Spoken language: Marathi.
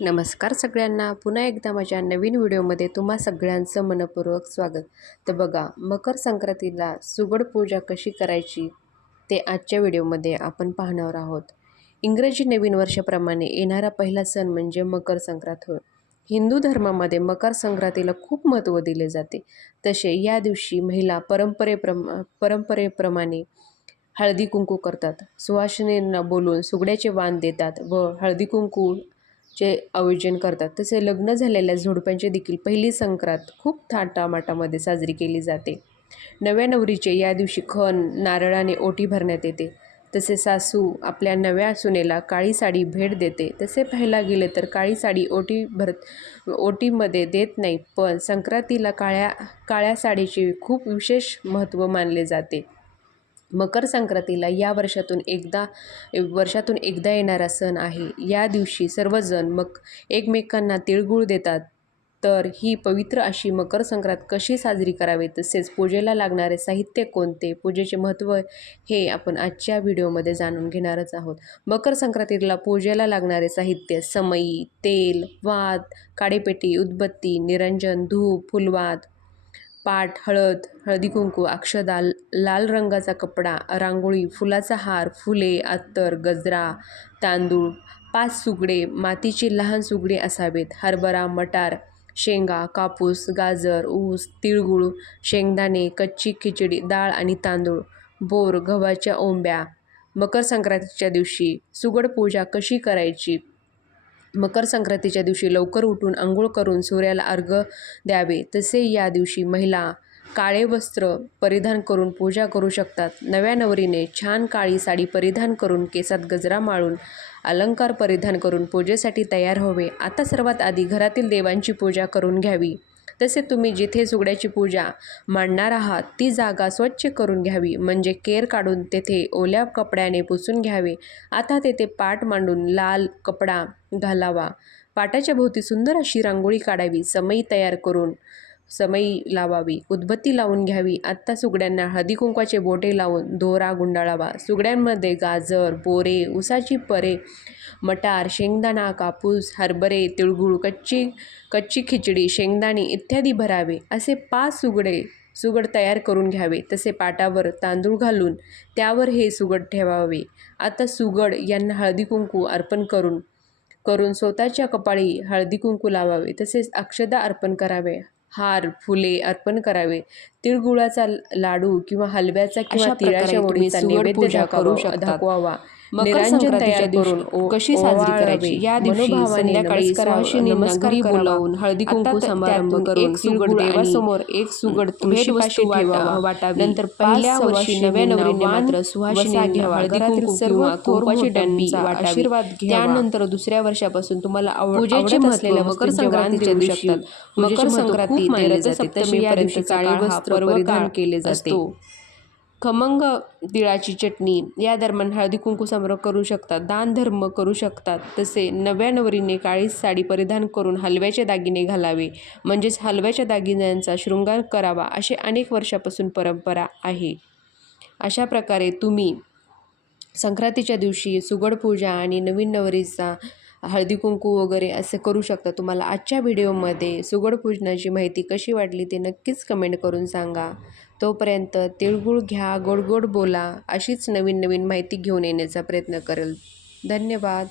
नमस्कार सगळ्यांना. पुन्हा एकदा माझ्या नवीन व्हिडिओमध्ये तुम्हा सगळ्यांचं मनपूर्वक स्वागत. तर बघा मकर संक्रांतीला सुगड पूजा कशी करायची ते आजच्या व्हिडिओमध्ये आपण पाहणार आहोत. इंग्रजी नवीन वर्षाप्रमाणे येणारा पहिला सण म्हणजे मकर संक्रांत होय. हिंदू धर्मामध्ये मकर संक्रांतीला खूप महत्त्व दिले जाते. तसे या दिवशी महिला परंपरेप्रम परंपरेप्रमाणे हळदी कुंकू करतात. सुवासिनींना बोलून सुगड्याचे वाण देतात व हळदी कुंकू चे आयोजन करतात तसे लग्न झालेल्या जोडप्यांची देखील पहिली संक्रांत खूप थाटामाटामध्ये साजरी केली जाते. नव्या नवरीचे या दिवशी खण नारळाने ओटी भरण्यात येते. तसे सासू आपल्या नव्या सुनेला काळी साडी भेट देते. तसे पाहायला गेले तर काळी साडी ओटी भरत ओटीमध्ये देत नाही पण संक्रांतीला काळ्या काळ्या साडीचे खूप विशेष महत्त्व मानले जाते. मकर संक्रांतीला या वर्षातून एकदा वर्षातून एकदा येणारा सण आहे. या दिवशी सर्वजण मग एकमेकांना तिळगुळ देतात. तर ही पवित्र अशी मकर संक्रांत कशी साजरी करावी? तसेच पूजेला लागणारे साहित्य कोणते? पूजेचे महत्त्व हे आपण आजच्या व्हिडिओमध्ये जाणून घेणारच आहोत. मकर संक्रांतीला पूजेला लागणारे साहित्य समई तेल वात काडेपेटी उदबत्ती निरंजन धूप फुलवात पाट हळद हळदी कुंकू अक्षदा लाल रंगाचा कपडा रांगोळी फुलाचा हार फुले अत्तर गजरा तांदूळ पाच सुगडे मातीचे लहान सुगडे असावेत. हरभरा मटार शेंगा कापूस गाजर ऊस तिळगुळ शेंगदाणे कच्ची खिचडी डाळ आणि तांदूळ बोर गव्हाच्या ओंब्या. मकर संक्रांतीच्या दिवशी सुगड पूजा कशी करायची? मकर संक्रांतीच्या दिवशी लवकर उठून आंघोळ करून सूर्याला अर्घ्य द्यावे तसे या दिवशी महिला काळे वस्त्र परिधान करून पूजा करू शकतात. नव्या नवरीने छान काळी साडी परिधान करून केसात गजरा माळून अलंकार परिधान करून पूजेसाठी तयार व्हावे. आता सर्वात आधी घरातील देवांची पूजा करून घ्यावी. तसे तुम्ही जिथे सुगड्याची पूजा मांडणार आहात ती जागा स्वच्छ करून घ्यावी. म्हणजे केर काढून तेथे ओल्या कपड्याने पुसून घ्यावे. आता तेथे पाट मांडून लाल कपडा घालावा. पाटाच्या भोवती सुंदर अशी रांगोळी काढावी. समई तयार करून समई लावावी. उदबत्ती लावून घ्यावी. आत्ता सुगड्यांना हळदी कुंकवाचे बोटे लावून दोरा गुंडाळावा. सुगड्यांमध्ये गाजर बोरे उसाची परे मटार शेंगदाणा कापूस हरभरे तिळगुळ कच्ची कच्ची खिचडी शेंगदाणे इत्यादी भरावे. असे पाच सुगडे सुगड तयार करून घ्यावे. तसे पाटावर तांदूळ घालून त्यावर हे सुगड ठेवावे. आता सुगड यांना हळदी कुंकू अर्पण करून करून स्वतःच्या कपाळी हळदी कुंकू लावावे. तसेच अक्षदा अर्पण करावे. हार फुले अर्पण करावे. तिळगुळाचा लाडू किंवा हलव्याचा किंवा तिळाच्या सुगड नैवेद्य दाखवा- करू. दाखवावा. मकर निरंजन तयार करून कशी साजरी. करायची? या दिवशी संध्याकाळी सुवासिनींना नमस्कार. बोलावून हळदी कुंकू समारंभ करून एक सुगड देवासमोर एक सुगड भेटवस्तू. वाटावी नंतर पहिल्या वर्षी नव्या नवरीने मात्र सुहासिनींना घ्यावा. हळदी कुंकू किंवा आशीर्वाद. त्यानंतर दुसऱ्या वर्षापासून तुम्हाला आवड पूजेचे आवडत महत्त्व असलेल्या मकर संक्रांतीच्या दिवशी मकर संक्रांती ते जाते. सप्तमी या दिवशी काळे वस्त्र परिधान केले जाते. खमंग तिळाची चटणी. या दरम्यान हळदी कुंकू समारोह करू शकतात. दानधर्म करू शकतात. तसे नव्या नवरीने काळी साडी परिधान करून हलव्याचे दागिने घालावे. म्हणजेच हलव्याच्या दागिन्यांचा शृंगार करावा अशी अनेक वर्षापासून परंपरा आहे. अशा प्रकारे तुम्ही संक्रांतीच्या दिवशी सुगड पूजा आणि नवीन नवरीचा हळदी कुंकू वगैरे असे करू शकता. तुम्हाला आजच्या व्हिडिओमध्ये सुगड पूजनाची माहिती कशी वाटली ते नक्कीच कमेंट करून सांगा. तोपर्यंत तिळगुळ घ्या गोड गोड बोला अशीच नवीन नवीन माहिती घेऊन येण्याचा प्रयत्न करेल. धन्यवाद.